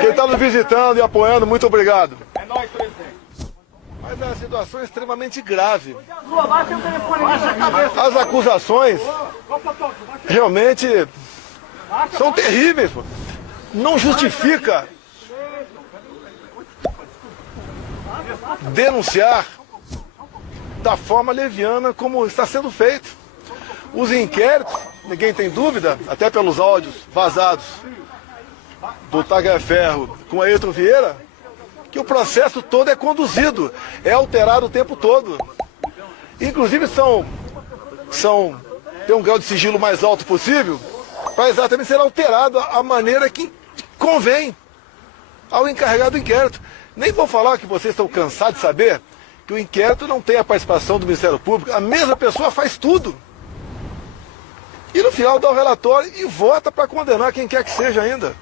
Quem está nos visitando e apoiando, muito obrigado. É nóis, presidente. Mas é uma situação extremamente grave. As acusações realmente são terríveis. Pô. Não justifica denunciar da forma leviana como está sendo feito. Os inquéritos, ninguém tem dúvida, até pelos áudios vazados do Tagliaferro com Ailton Vieira, que o processo todo é conduzido, é alterado o tempo todo. Inclusive tem um grau de sigilo mais alto possível, para exatamente ser alterado a maneira que convém ao encarregado do inquérito. Nem vou falar que vocês estão cansados de saber que o inquérito não tem a participação do Ministério Público, a mesma pessoa faz tudo. E no final dá o relatório e vota para condenar quem quer que seja ainda.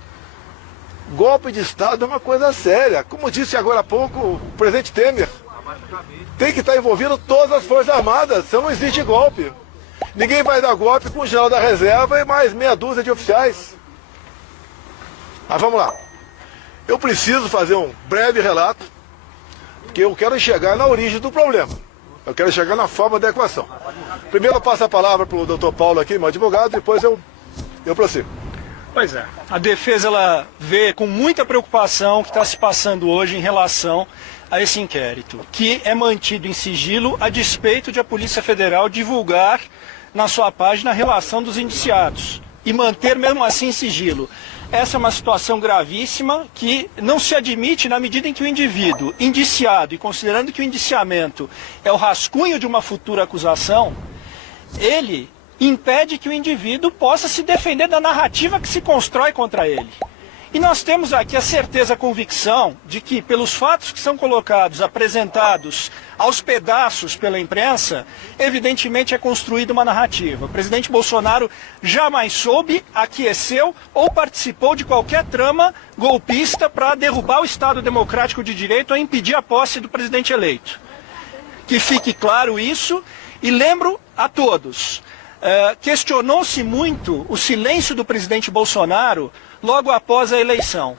Golpe de Estado é uma coisa séria. Como disse agora há pouco o presidente Temer, tem que estar envolvido todas as Forças Armadas, senão não existe golpe. Ninguém vai dar golpe com o general da reserva e mais meia dúzia de oficiais. Mas vamos lá. Eu preciso fazer um breve relato, porque eu quero chegar na origem do problema. Eu quero chegar na forma da equação. Primeiro eu passo a palavra para o doutor Paulo aqui, meu advogado, depois eu prossigo. Pois é. A defesa ela vê com muita preocupação o que está se passando hoje em relação a esse inquérito, que é mantido em sigilo a despeito de a Polícia Federal divulgar na sua página a relação dos indiciados e manter mesmo assim em sigilo. Essa é uma situação gravíssima que não se admite na medida em que o indivíduo indiciado, e considerando que o indiciamento é o rascunho de uma futura acusação, ele impede que o indivíduo possa se defender da narrativa que se constrói contra ele. E nós temos aqui a certeza, a convicção de que, pelos fatos que são colocados, apresentados aos pedaços pela imprensa, evidentemente é construída uma narrativa. O presidente Bolsonaro jamais soube, aqueceu ou participou de qualquer trama golpista para derrubar o Estado Democrático de Direito ou impedir a posse do presidente eleito. Que fique claro isso, e lembro a todos, questionou-se muito o silêncio do presidente Bolsonaro logo após a eleição.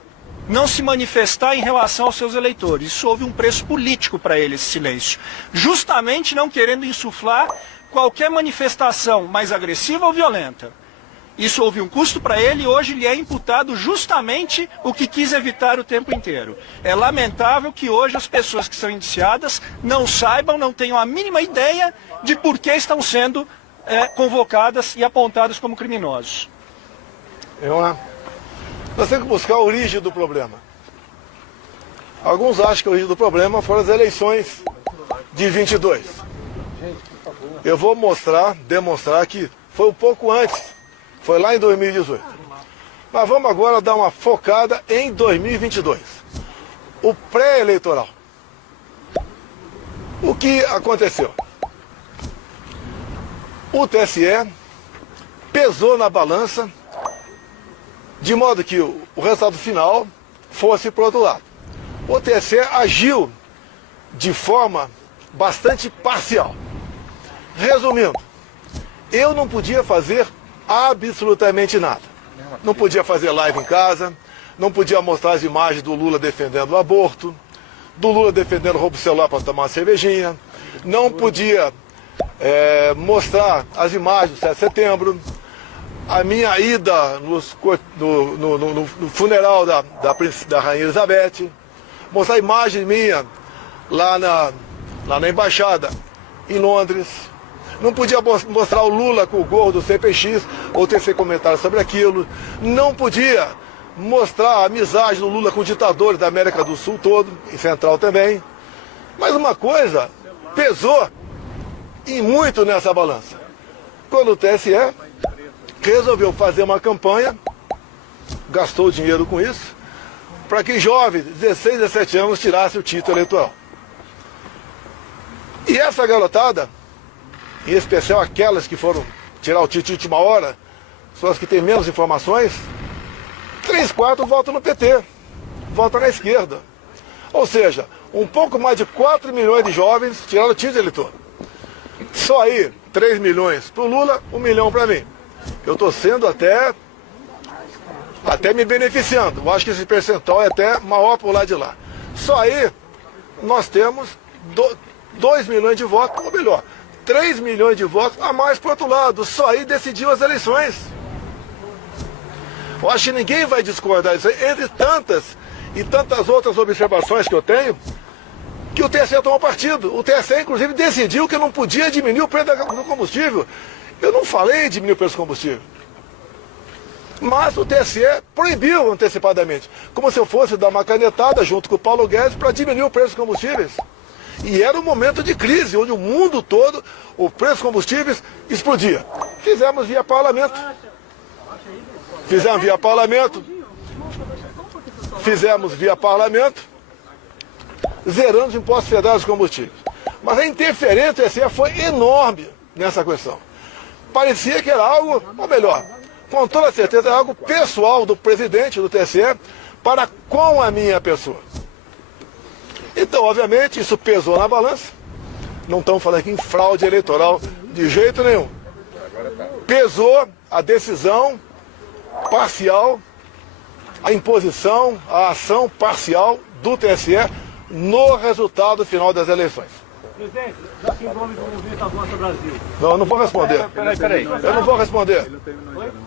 Não se manifestar em relação aos seus eleitores. Isso houve um preço político para ele, esse silêncio. Justamente não querendo insuflar qualquer manifestação mais agressiva ou violenta. Isso houve um custo para ele e hoje lhe é imputado justamente o que quis evitar o tempo inteiro. É lamentável que hoje as pessoas que são indiciadas não saibam, não tenham a mínima ideia de por que estão sendo convocadas e apontadas como criminosos. Nós temos que buscar a origem do problema. Alguns acham que a origem do problema foram as eleições de 22. Eu vou demonstrar que foi um pouco antes, foi lá em 2018. Mas vamos agora dar uma focada em 2022. O pré-eleitoral. O que aconteceu? O TSE pesou na balança de modo que o resultado final fosse para o outro lado. O TSE agiu de forma bastante parcial. Resumindo, eu não podia fazer absolutamente nada. Não podia fazer live em casa, não podia mostrar as imagens do Lula defendendo o aborto, do Lula defendendo o roubo de celular para tomar uma cervejinha, não podia mostrar as imagens do 7 de setembro, a minha ida no funeral da Rainha Elizabeth, mostrar a imagem minha lá na embaixada em Londres. Não podia mostrar o Lula com o gorro do CPX ou tecer comentário sobre aquilo. Não podia mostrar a amizade do Lula com ditadores da América do Sul todo, e Central também. Mas uma coisa pesou e muito nessa balança. Quando o TSE resolveu fazer uma campanha, gastou dinheiro com isso, para que jovens de 16, 17 anos tirassem o título eleitoral. E essa garotada, em especial aquelas que foram tirar o título de última hora, são as que têm menos informações, 3/4 votam no PT, votam na esquerda. Ou seja, um pouco mais de 4 milhões de jovens tiraram o título eleitor. Só aí, 3 milhões para o Lula, 1 milhão para mim. Eu estou sendo até até me beneficiando. Eu acho que esse percentual é até maior por lá de lá. Só aí nós temos 2 milhões de votos, ou melhor, 3 milhões de votos a mais por outro lado. Só aí decidiu as eleições. Eu acho que ninguém vai discordar disso aí, entre tantas e tantas outras observações que eu tenho, que o TSE tomou partido. O TSE, inclusive, decidiu que não podia diminuir o preço do combustível. Eu não falei em diminuir o preço do combustível. Mas o TSE proibiu antecipadamente, como se eu fosse dar uma canetada junto com o Paulo Guedes para diminuir o preço dos combustíveis. E era um momento de crise, onde o mundo todo, o preço dos combustíveis explodia. Fizemos via parlamento. Fizemos via parlamento, zerando os impostos federais dos combustíveis. Mas a interferência do TSE foi enorme nessa questão. Parecia que era algo, ou melhor, com toda certeza, era algo pessoal do presidente do TSE para com a minha pessoa. Então, obviamente, isso pesou na balança. Não estamos falando aqui em fraude eleitoral de jeito nenhum. Pesou a decisão parcial, a imposição, a ação parcial do TSE no resultado final das eleições. Presidente, já se envolve com o movimento Avança Brasil. Não, eu não vou responder. Peraí. Eu não vou responder.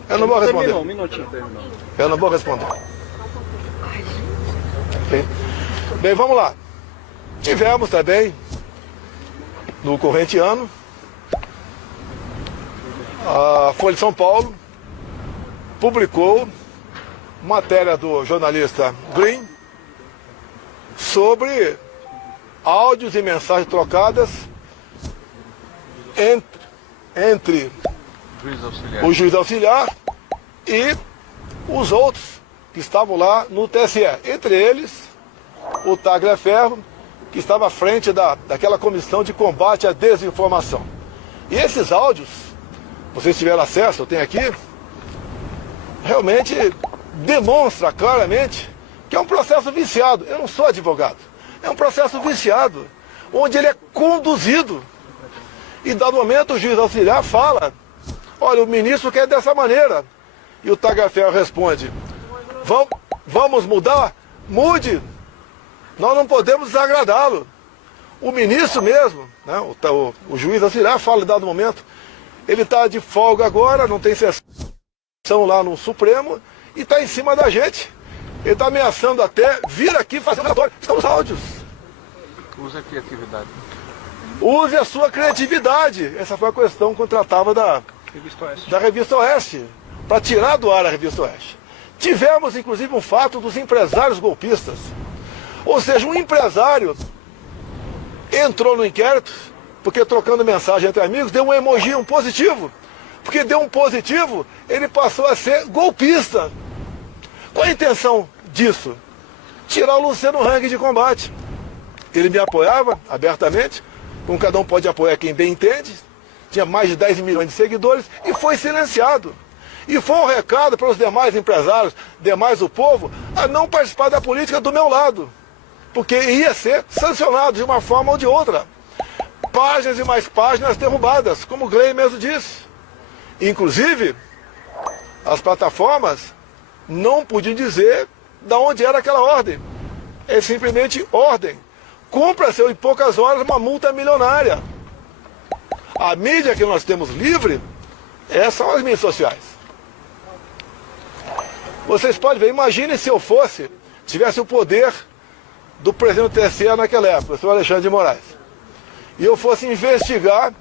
Eu não vou responder. Terminou, um minutinho. Eu não vou responder. Ok? Bem, vamos lá. Tivemos também, no corrente ano, a Folha de São Paulo publicou matéria do jornalista Green sobre áudios e mensagens trocadas entre o juiz auxiliar e os outros que estavam lá no TSE. Entre eles, o Tagliaferro, que estava à frente daquela comissão de combate à desinformação. E esses áudios, vocês tiveram acesso, eu tenho aqui, realmente demonstra claramente que é um processo viciado. Eu não sou advogado. É um processo viciado, onde ele é conduzido. E, dado momento, o juiz auxiliar fala, olha, o ministro quer dessa maneira. E o Tagliaferro responde, vamos mudar? Mude. Nós não podemos desagradá-lo. O ministro mesmo, né, o juiz auxiliar fala, em dado momento, ele está de folga agora, não tem sessão lá no Supremo, e está em cima da gente. Ele está ameaçando até vir aqui fazer um relatório. Estão os áudios. Use a criatividade. Use a sua criatividade. Essa foi a questão que eu tratava da Revista Oeste, para tirar do ar a Revista Oeste. Tivemos, inclusive, um fato dos empresários golpistas. Ou seja, um empresário entrou no inquérito, porque trocando mensagem entre amigos, deu um emoji, um positivo. Porque deu um positivo, ele passou a ser golpista. Qual a intenção disso? Tirar o Luciano Hang de combate. Ele me apoiava abertamente, como cada um pode apoiar quem bem entende, tinha mais de 10 milhões de seguidores, e foi silenciado. E foi um recado para os demais empresários, demais o povo, a não participar da política do meu lado, porque ia ser sancionado de uma forma ou de outra. Páginas e mais páginas derrubadas, como o Gley mesmo disse. Inclusive, as plataformas não podiam dizer de onde era aquela ordem. É simplesmente ordem. Cumpra-se em poucas horas uma multa milionária. A mídia que nós temos livre, são as mídias sociais. Vocês podem ver, imagine se eu tivesse o poder do presidente do TSE naquela época, o senhor Alexandre de Moraes, e eu fosse investigar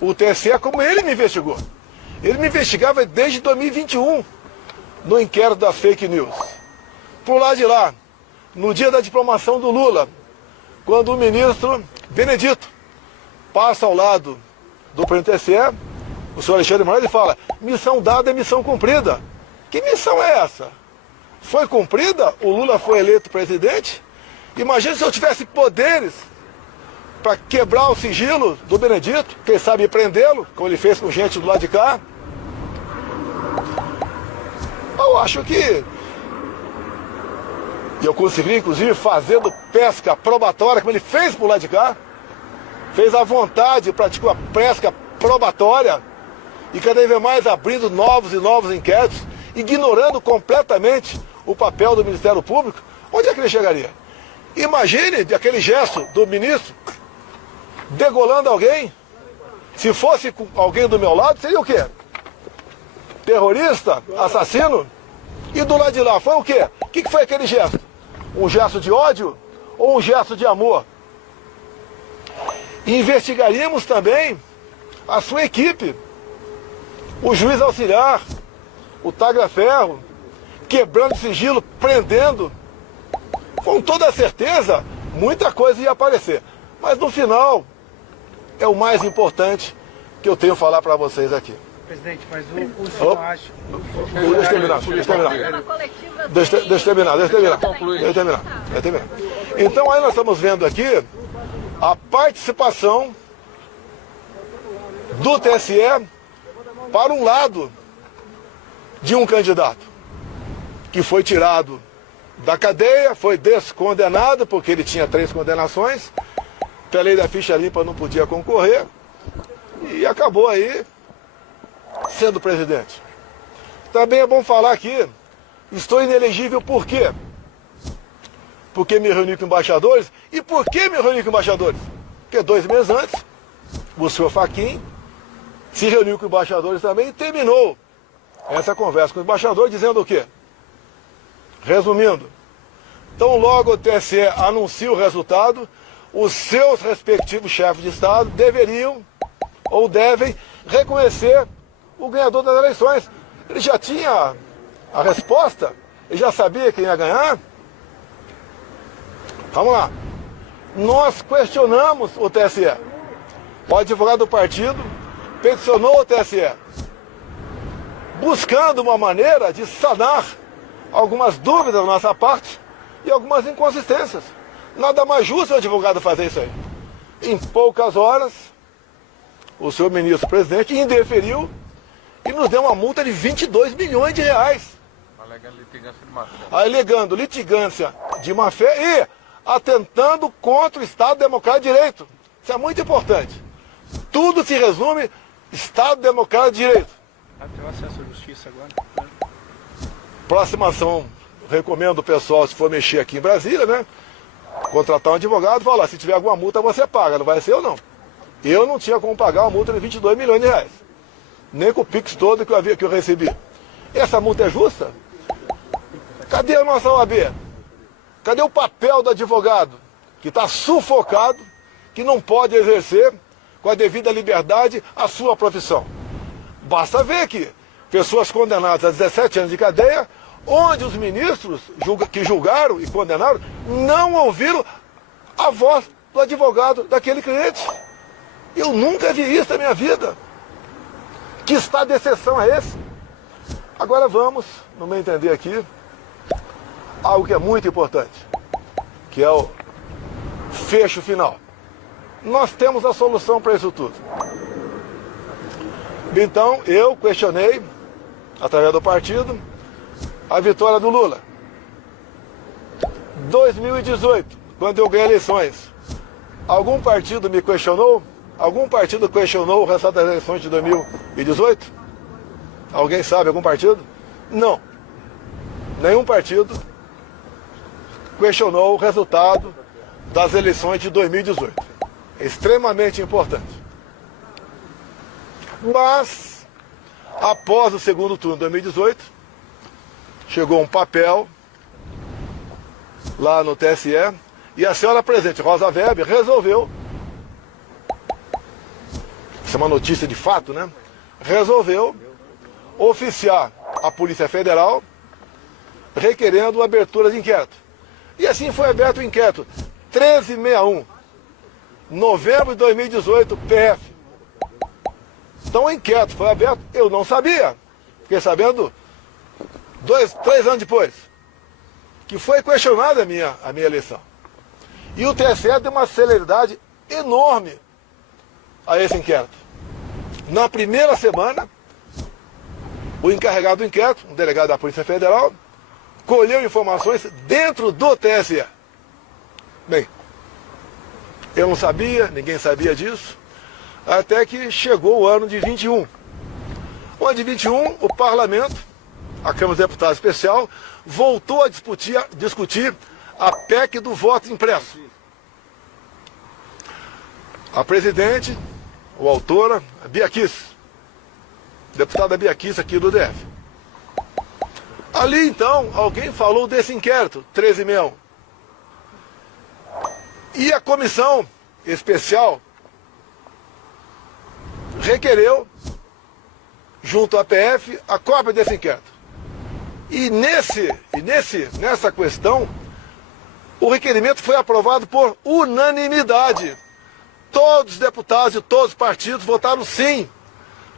o TSE como ele me investigou. Ele me investigava desde 2021, no inquérito das fake news. Por lá de lá, no dia da diplomação do Lula, quando o ministro Benedito passa ao lado do presidente do TSE, o senhor Alexandre de Moraes, e fala, missão dada é missão cumprida. Que missão é essa? Foi cumprida? O Lula foi eleito presidente? Imagina se eu tivesse poderes para quebrar o sigilo do Benedito, quem sabe prendê-lo, como ele fez com gente do lado de cá. Eu acho que eu consegui, inclusive, fazendo pesca probatória, como ele fez por lado de cá, fez à vontade, praticou a pesca probatória, e cada vez mais abrindo novos e novos inquéritos, ignorando completamente o papel do Ministério Público, onde é que ele chegaria? Imagine aquele gesto do ministro degolando alguém. Se fosse com alguém do meu lado, seria o quê? Terrorista? Assassino? E do lado de lá, foi o quê? O que foi aquele gesto? Um gesto de ódio ou um gesto de amor? Investigaríamos também a sua equipe, o juiz auxiliar, o tagliaferro, quebrando sigilo, prendendo. Com toda certeza, muita coisa ia aparecer. Mas no final, é o mais importante que eu tenho a falar para vocês aqui. Presidente, mas o senhor acha... Deixa eu terminar. Então aí nós estamos vendo aqui a participação do TSE para um lado de um candidato que foi tirado da cadeia, foi descondenado, porque ele tinha 3 condenações, pela lei da ficha limpa não podia concorrer, e acabou aí sendo presidente. Também é bom falar aqui, estou inelegível por quê? Porque me reuni com embaixadores. E por que me reuni com embaixadores? Porque 2 meses antes, o senhor Fachin se reuniu com embaixadores também e terminou essa conversa com o embaixador dizendo o quê? Resumindo, tão logo o TSE anuncia o resultado, os seus respectivos chefes de Estado deveriam ou devem reconhecer o ganhador das eleições. Ele já tinha a resposta, ele já sabia quem ia ganhar. Vamos lá. Nós questionamos o TSE. O advogado do partido peticionou o TSE, buscando uma maneira de sanar algumas dúvidas da nossa parte e algumas inconsistências. Nada mais justo o advogado fazer isso aí. Em poucas horas, o senhor ministro presidente indeferiu e nos deu uma multa de 22 milhões de reais. Alegando litigância de má-fé e atentando contra o Estado Democrático de Direito. Isso é muito importante. Tudo se resume Estado Democrático de Direito. Tem acesso à justiça agora. Próxima ação, recomendo o pessoal, se for mexer aqui em Brasília, né? Contratar um advogado e falar, se tiver alguma multa você paga, não vai ser eu não. Eu não tinha como pagar uma multa de 22 milhões de reais. Nem com o Pix todo que eu recebi. Essa multa é justa? Cadê a nossa OAB? Cadê o papel do advogado? Que está sufocado, que não pode exercer com a devida liberdade a sua profissão. Basta ver que pessoas condenadas a 17 anos de cadeia, onde os ministros que julgaram e condenaram não ouviram a voz do advogado daquele cliente. Eu nunca vi isso na minha vida. Que estado de exceção é esse? Agora vamos, no meu entender aqui, algo que é muito importante, que é o fecho final. Nós temos a solução para isso tudo. Então, eu questionei, através do partido, a vitória do Lula. 2018, quando eu ganhei eleições, algum partido me questionou? Algum partido questionou o resultado das eleições de 2018? Alguém sabe algum partido? Não. Nenhum partido questionou o resultado das eleições de 2018. É extremamente importante. Mas, após o segundo turno de 2018, chegou um papel lá no TSE e a senhora presidente Rosa Weber resolveu, isso é uma notícia de fato, né? Resolveu oficiar a Polícia Federal requerendo abertura de inquérito. E assim foi aberto o inquérito 1361, novembro de 2018, PF. Então o inquérito foi aberto, eu não sabia. Fiquei sabendo 3 anos depois, que foi questionada a minha eleição. E o TSE deu uma celeridade enorme a esse inquérito. Na primeira semana, o encarregado do inquérito, um delegado da Polícia Federal, colheu informações dentro do TSE. Bem, eu não sabia, ninguém sabia disso, até que chegou o ano de 21. O ano de 21, o parlamento a Câmara dos Deputados Especial voltou a discutir a PEC do voto impresso. A presidente, ou autora, a Bia Kicis, deputada Bia Kicis aqui do DF. Ali então, alguém falou desse inquérito, 1361. E a comissão especial requereu, junto à PF, a cópia desse inquérito. E nessa questão, o requerimento foi aprovado por unanimidade. Todos os deputados de todos os partidos votaram sim,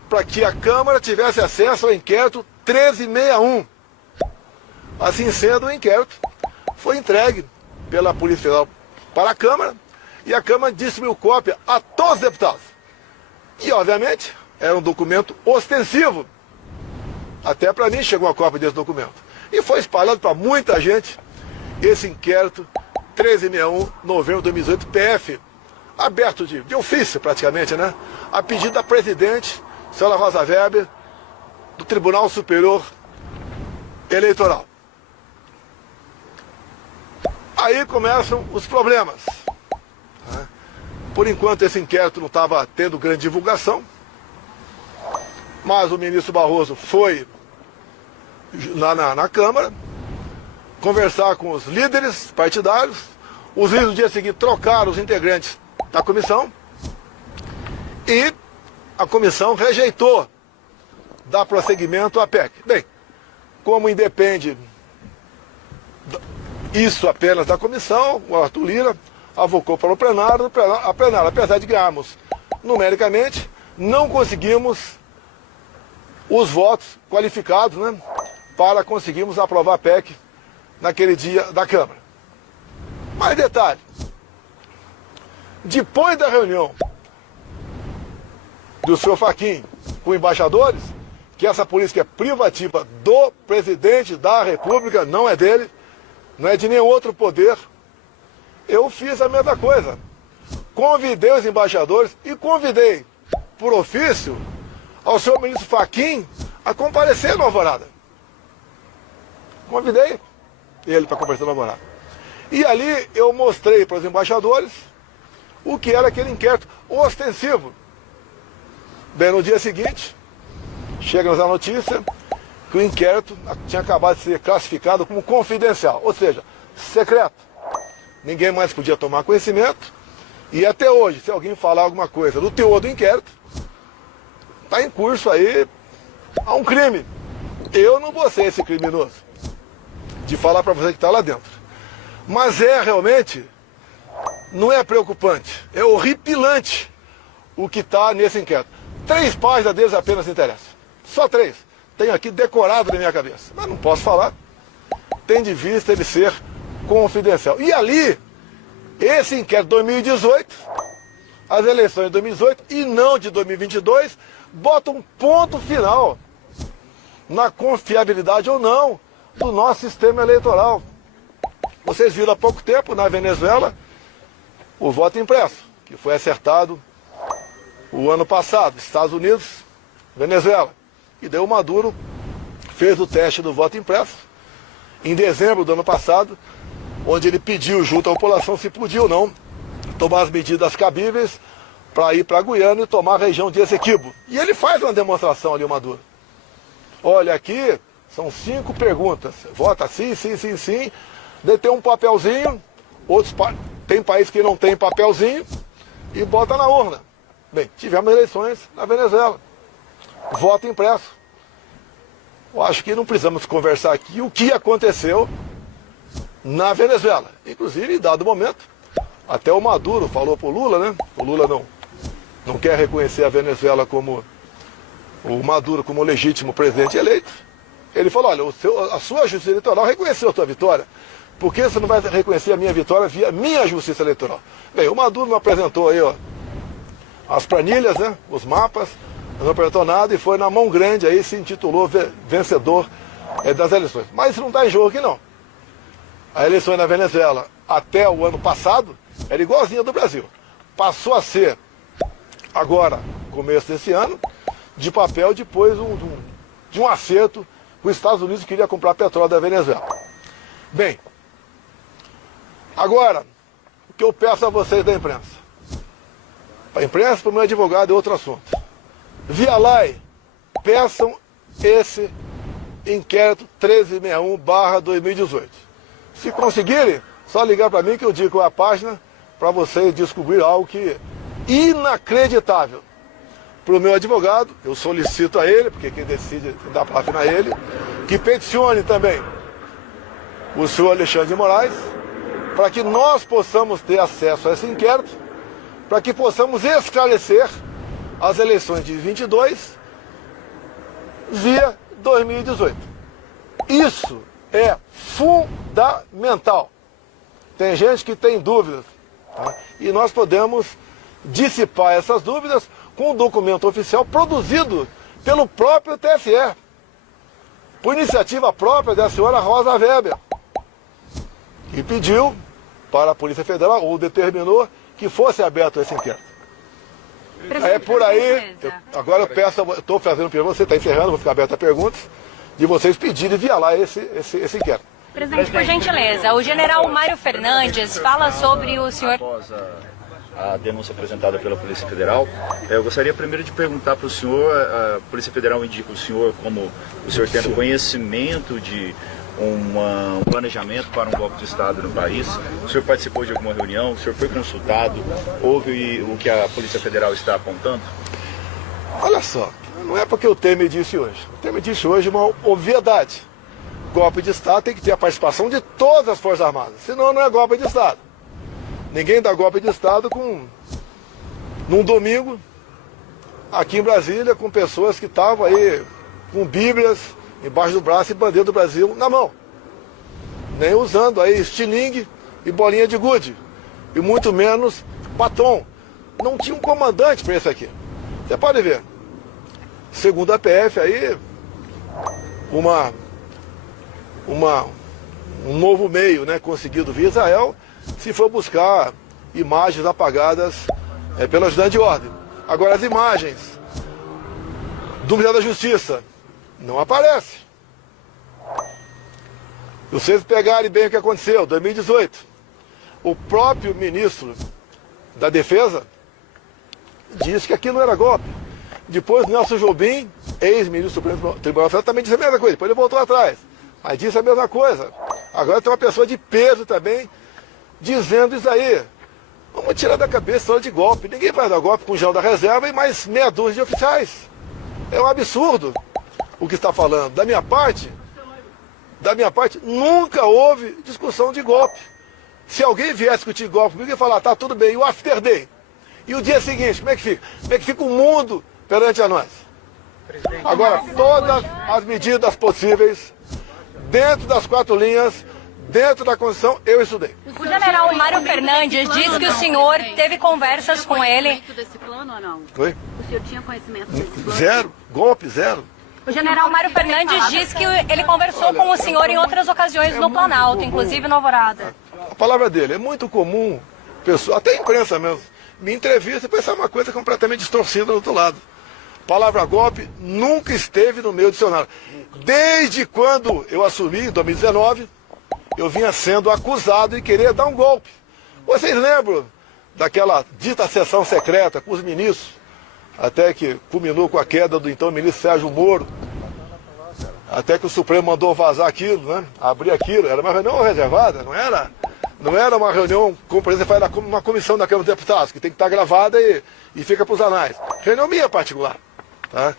para que a Câmara tivesse acesso ao inquérito 1361. Assim sendo, o inquérito foi entregue pela Polícia Federal para a Câmara, e a Câmara distribuiu cópia a todos os deputados. E, obviamente, era um documento ostensivo. Até para mim chegou uma cópia desse documento. E foi espalhado para muita gente esse inquérito 1361, novembro de 2018, PF, aberto de ofício praticamente, né? A pedido da presidente, senhora Rosa Weber, do Tribunal Superior Eleitoral. Aí começam os problemas. Por enquanto esse inquérito não estava tendo grande divulgação, mas o ministro Barroso foi lá na Câmara conversar com os líderes partidários. Os líderes no dia seguinte trocaram os integrantes da comissão e a comissão rejeitou dar prosseguimento à PEC. Bem, como independe isso apenas da comissão, o Arthur Lira avocou para o plenário, a plenária, apesar de ganharmos numericamente, não conseguimos os votos qualificados, né, para conseguirmos aprovar a PEC naquele dia da Câmara. Mais detalhe, depois da reunião do senhor Fachin com embaixadores, que essa política é privativa do presidente da República, não é dele, não é de nenhum outro poder, eu fiz a mesma coisa. Convidei os embaixadores e convidei, por ofício, ao senhor ministro Fachin a comparecer no Alvorada. Convidei ele para comparecer no Alvorada. E ali eu mostrei para os embaixadores o que era aquele inquérito ostensivo. Bem, no dia seguinte, chega-nos a notícia que o inquérito tinha acabado de ser classificado como confidencial, ou seja, secreto. Ninguém mais podia tomar conhecimento, e até hoje, se alguém falar alguma coisa do teor do inquérito, está em curso aí a um crime. Eu não vou ser esse criminoso de falar para você que está lá dentro. Mas realmente, não é preocupante, é horripilante o que está nesse inquérito. 3 páginas deles apenas interessam. Só 3. Tenho aqui decorado na minha cabeça. Mas não posso falar. Tem de vista ele ser confidencial. E ali, esse inquérito de 2018, as eleições de 2018 e não de 2022, bota um ponto final na confiabilidade ou não do nosso sistema eleitoral. Vocês viram há pouco tempo na Venezuela o voto impresso, que foi acertado o ano passado, Estados Unidos, Venezuela. E daí o Maduro fez o teste do voto impresso em dezembro do ano passado, onde ele pediu junto à população se podia ou não tomar as medidas cabíveis para ir para a Guiana e tomar a região de Essequibo. E ele faz uma demonstração ali, o Maduro. Olha, aqui são 5 perguntas. Vota sim, sim, sim, sim. Daí tem um papelzinho, tem país que não tem papelzinho, e bota na urna. Bem, tivemos eleições na Venezuela. Voto impresso. Eu acho que não precisamos conversar aqui o que aconteceu na Venezuela. Inclusive, em dado momento, até o Maduro falou para o Lula, né? O Lula não quer reconhecer a Venezuela como o Maduro como legítimo presidente eleito. Ele falou, olha, a sua justiça eleitoral reconheceu a sua vitória. Por que você não vai reconhecer a minha vitória via minha justiça eleitoral? Bem, o Maduro não apresentou aí, ó, as planilhas, né? Os mapas, não apresentou nada e foi na mão grande aí, se intitulou vencedor das eleições. Mas isso não está em jogo aqui não. A eleição na Venezuela até o ano passado era igualzinha do Brasil. Passou a ser, agora, começo desse ano, de papel depois de um acerto os Estados Unidos queriam comprar petróleo da Venezuela. Bem, agora, o que eu peço a vocês da imprensa? A imprensa, para o meu advogado, é outro assunto. Via lá, peçam esse inquérito 1361/2018. Se conseguirem, só ligar para mim que eu digo a página para vocês descobrir algo que é inacreditável. Para o meu advogado, eu solicito a ele, porque quem decide dá página a ele, que peticione também o senhor Alexandre de Moraes, para que nós possamos ter acesso a esse inquérito, para que possamos esclarecer as eleições de 22 via 2018. Isso é fundamental. Tem gente que tem dúvidas, tá? E nós podemos dissipar essas dúvidas com um documento oficial produzido pelo próprio TSE, por iniciativa própria da senhora Rosa Weber, que pediu para a Polícia Federal, ou determinou, que fosse aberto esse inquérito. É por aí, agora eu peço, estou fazendo para você, está encerrando, vou ficar aberto a perguntas, de vocês pedirem via lá esse inquérito. Presidente, por gentileza, o general Mário Fernandes fala sobre o senhor... Após a denúncia apresentada pela Polícia Federal, eu gostaria primeiro de perguntar para o senhor, a Polícia Federal indica o senhor como o senhor tendo conhecimento de um planejamento para um golpe de Estado no país. O senhor participou de alguma reunião? O senhor foi consultado? Houve o que a Polícia Federal está apontando? Olha só, não é porque o Temer disse hoje. O Temer disse hoje uma obviedade. Golpe de Estado tem que ter a participação de todas as Forças Armadas, senão não é golpe de Estado. Ninguém dá golpe de Estado num domingo, aqui em Brasília, com pessoas que estavam aí com bíblias embaixo do braço e bandeira do Brasil na mão. Nem usando aí estilingue e bolinha de gude. E muito menos batom. Não tinha um comandante para isso aqui. Você pode ver. Segundo a PF aí, um novo meio, né, conseguido via Israel, se for buscar imagens apagadas pela ajudante de ordem. Agora as imagens do Ministério da Justiça não aparecem. Se vocês pegarem bem o que aconteceu, 2018, o próprio ministro da Defesa disse que aquilo não era golpe. Depois Nelson Jobim, ex-ministro do Supremo Tribunal Federal, também disse a mesma coisa, depois ele voltou atrás, mas disse a mesma coisa. Agora tem uma pessoa de peso também dizendo isso aí. Vamos tirar da cabeça a história de golpe. Ninguém vai dar golpe com o general da reserva e mais meia dúzia de oficiais. É um absurdo o que está falando. Da minha parte, nunca houve discussão de golpe. Se alguém vier discutir golpe comigo e falar, tá tudo bem, e o after day? E o dia seguinte, como é que fica? Como é que fica o mundo perante a nós? Agora, todas as medidas possíveis, dentro das 4 linhas, dentro da Constituição, eu estudei. O general Mário Fernandes diz que o senhor teve conversas com ele. Desse plano ou não? Oi? O senhor tinha conhecimento desse plano? Zero, golpe, zero. O general Mário Fernandes diz que ele conversou com o senhor em outras ocasiões no Planalto, inclusive no Alvorada. A palavra dele é muito comum, pessoa, até a imprensa mesmo, me entrevista e pensar uma coisa completamente distorcida do outro lado. A palavra golpe nunca esteve no meu dicionário. Desde quando eu assumi, em 2019, eu vinha sendo acusado de querer dar um golpe. Vocês lembram daquela dita sessão secreta com os ministros, até que culminou com a queda do então ministro Sérgio Moro, até que o Supremo mandou vazar aquilo, né? Abrir aquilo. Era uma reunião reservada, não era uma reunião como, por exemplo, faz uma comissão da Câmara dos Deputados, que tem que estar gravada e fica para os anais. Reunião minha particular. Tá?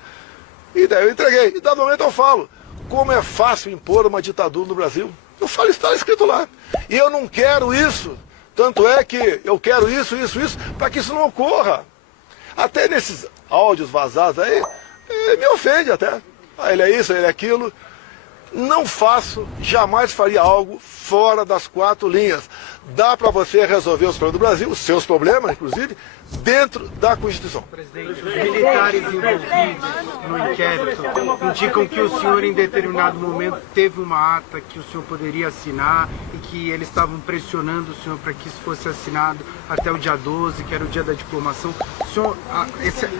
E daí eu entreguei. E dado momento eu falo, como é fácil impor uma ditadura no Brasil. Eu falo, está escrito lá. E eu não quero isso. Tanto é que eu quero isso, para que isso não ocorra. Até nesses áudios vazados aí, me ofende até. Ah, ele é isso, ele é aquilo. Não faço, jamais faria algo fora das 4 linhas. Dá para você resolver os problemas do Brasil, os seus problemas, inclusive, dentro da Constituição. Presidente, os militares envolvidos no inquérito indicam que o senhor, em determinado momento, teve uma ata que o senhor poderia assinar e que eles estavam pressionando o senhor para que isso fosse assinado até o dia 12, que era o dia da diplomação. O senhor,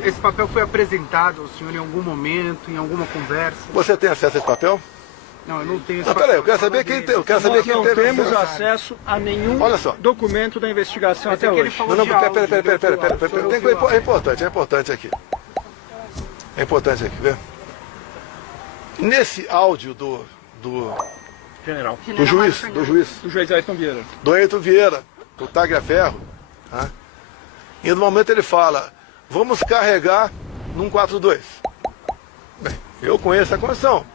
esse papel foi apresentado ao senhor em algum momento, em alguma conversa? Você tem acesso a esse papel? Não, eu não tenho esse Não, papel. peraí, eu quero saber quem tem. Eu quero saber Nós quem não teve temos acesso. acesso a nenhum Olha só. documento da investigação Mas até é que ele hoje. falou Não, de pera. áudio, doutor. Tem que- É importante aqui. É importante aqui, vê? Nesse áudio do General. juiz, Do juiz Ayrton Vieira. do Ayrton Vieira, do Tagliaferro, tá? E no momento ele fala, vamos carregar num 142. Bem, eu conheço a Constituição.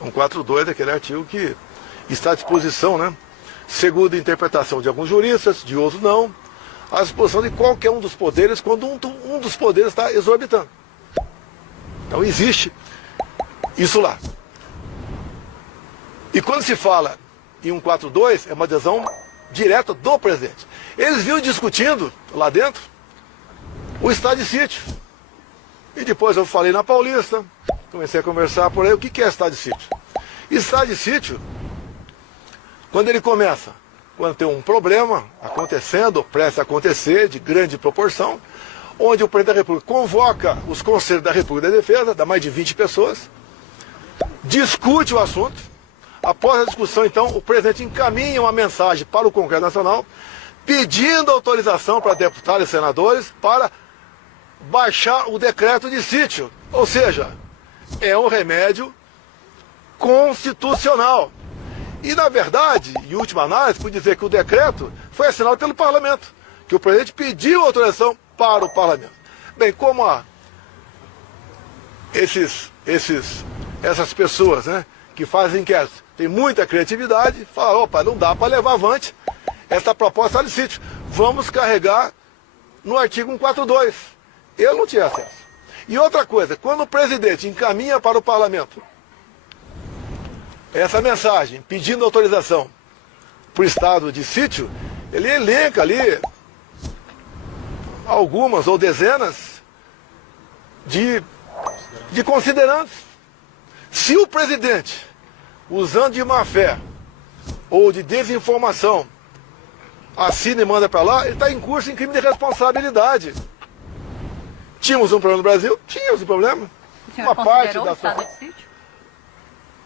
142 é aquele artigo que está à disposição, né? Segundo a interpretação de alguns juristas, de outros não, à disposição de qualquer um dos poderes quando um dos poderes está exorbitando. Então existe isso lá. E quando se fala em 142, é uma adesão direta do presidente. Eles vinham discutindo lá dentro o estado de sítio. E depois eu falei na Paulista, comecei a conversar por aí, o que é estado de sítio? Estado de sítio, quando ele começa, quando tem um problema acontecendo, ou prestes a acontecer, de grande proporção, onde o presidente da República convoca os conselhos da República da Defesa, dá mais de 20 pessoas, discute o assunto. Após a discussão, então, o presidente encaminha uma mensagem para o Congresso Nacional, pedindo autorização para deputados e senadores para baixar o decreto de sítio. Ou seja, é um remédio constitucional. E, na verdade, em última análise, por dizer que o decreto foi assinado pelo Parlamento, que o presidente pediu autorização para o Parlamento. Bem, como essas pessoas, né, que fazem inquéritos têm muita criatividade, falam, opa, não dá para levar avante essa proposta de sítio. Vamos carregar no artigo 142. Eu não tinha acesso. E outra coisa, quando o presidente encaminha para o Parlamento essa mensagem pedindo autorização para o estado de sítio, ele elenca ali algumas ou dezenas de considerantes. Se o presidente, usando de má fé ou de desinformação, assina e manda para lá, ele está em curso em crime de responsabilidade. Tínhamos um problema no Brasil? Tínhamos um problema. O senhor Uma parte considerou da o estado de sítio?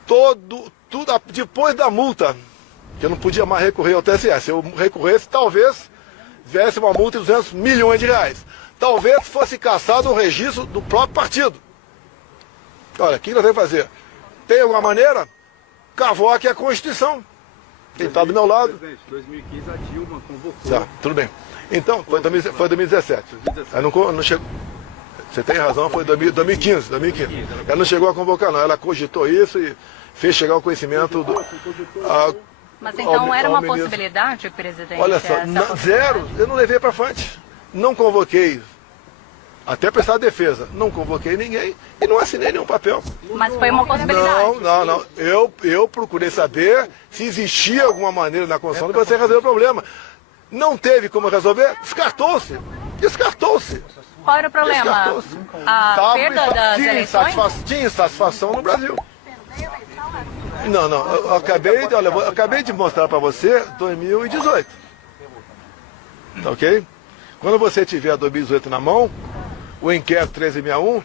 tudo depois da multa, que eu não podia mais recorrer ao TSE. Se eu recorresse, talvez viesse uma multa de 200 milhões de reais. Talvez fosse cassado o registro do próprio partido. Olha, o que nós temos que fazer? Tem alguma maneira? Cavoque a Constituição. Quem está do meu lado. Presidente, 2015 a Dilma convocou. Tá, tudo bem. Então, foi 2017. Aí não chegou. Você tem razão, foi 2015. Ela não chegou a convocar, não. Ela cogitou isso e fez chegar ao conhecimento do. Mas então era ao uma ministro. possibilidade, presidente? Olha só, zero, eu não levei para frente. Não convoquei, até prestar defesa, não convoquei ninguém e não assinei nenhum papel. Mas foi uma possibilidade. Não. Eu procurei saber se existia alguma maneira na Constituição de você resolver o problema. Não teve como resolver, descartou-se. Qual era o problema? Descartou-se. A perda das eleições? Tinha insatisfação no Brasil. Não, eu acabei de mostrar para você 2018. Tá ok? Quando você tiver 2018 na mão, o inquérito 1361,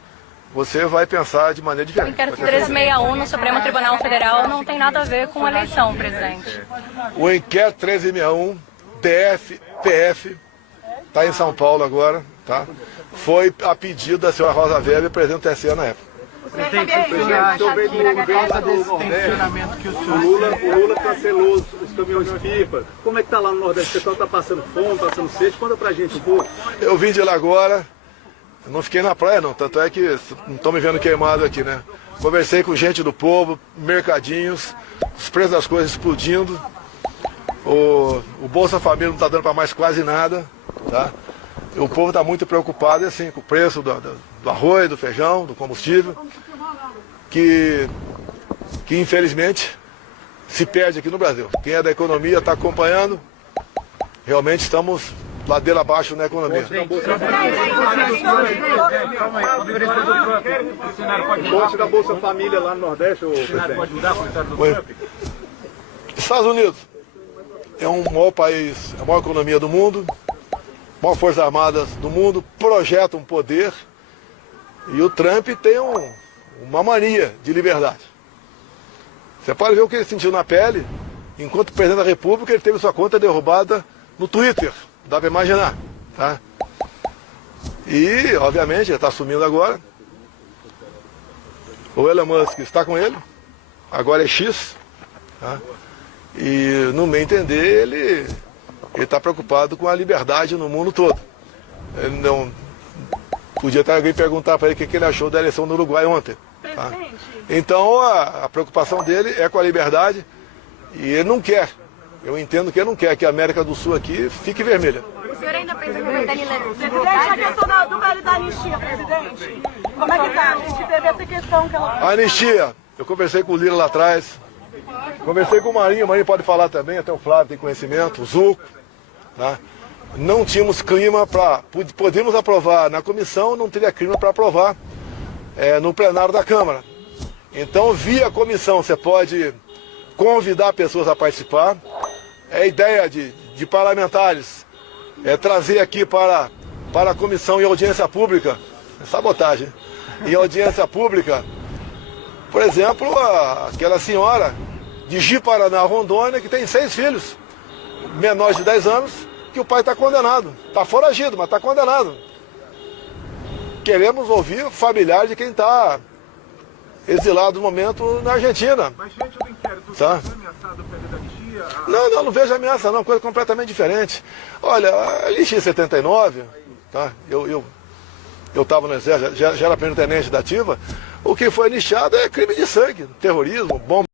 você vai pensar de maneira O diferente. inquérito 361 no Supremo Tribunal Federal não tem nada a ver com eleição, presidente. O inquérito 1361, PF, está em São Paulo agora, tá? Foi a pedido da senhora Rosa Weber, presidente do TSE na época. Presidente, o senhor acha que por causa desse tensionamento que o senhor... O Lula cancelou os caminhões-pipa. Como é que tá lá no Nordeste? O pessoal tá passando fome, passando sede? Conta pra gente um pouco. Eu vim de lá agora, eu não fiquei na praia não, tanto é que não estão me vendo queimado aqui, né? Conversei com gente do povo, mercadinhos, os preços das coisas explodindo, o Bolsa Família não está dando para mais quase nada, tá? O povo está muito preocupado assim, com o preço do arroz, do feijão, do combustível, que infelizmente se perde aqui no Brasil. Quem é da economia está acompanhando, realmente estamos ladeira abaixo na economia. Corte da Bolsa Família lá no Nordeste, o presidente. Oi. Estados Unidos, é o maior país, a maior economia do mundo, maior forças armadas do mundo, projeta um poder, e o Trump tem uma mania de liberdade. Você pode ver o que ele sentiu na pele, enquanto presidente da República ele teve sua conta derrubada no Twitter, dá para imaginar, tá? E, obviamente, ele está assumindo agora. O Elon Musk está com ele, agora é X, tá? E, no meu entender, ele está preocupado com a liberdade no mundo todo. Ele não podia até alguém perguntar para ele o que ele achou da eleição no Uruguai ontem. Tá? Então, a preocupação dele é com a liberdade e ele não quer. Eu entendo que ele não quer que a América do Sul aqui fique vermelha. O senhor ainda pensa que vai ter Presidente, a questão do velho da anistia, presidente. Como é que tá? A gente teve essa questão que ela... A anistia, eu conversei com o Lira lá atrás, conversei com o Marinho pode falar também, até o Flávio tem conhecimento, o Zuco, tá? Não tínhamos clima para... Podíamos aprovar na comissão, não teria clima para aprovar no plenário da Câmara. Então, via comissão, você pode convidar pessoas a participar. É ideia de parlamentares trazer aqui para a comissão em audiência pública, sabotagem, em audiência pública, por exemplo, aquela senhora de Ji-Paraná, Rondônia, que tem 6 filhos, menores de 10 anos, que o pai está condenado. Está foragido, mas está condenado. Queremos ouvir familiares de quem está exilado no momento na Argentina. Mas diante do inquérito, tá? Você foi ameaçado pela anistia? Não vejo ameaça não, coisa completamente diferente. Olha, a anistia 79, tá? Eu estava no exército, já era primeiro-tenente da ativa, o que foi anistiado é crime de sangue, terrorismo, bomba.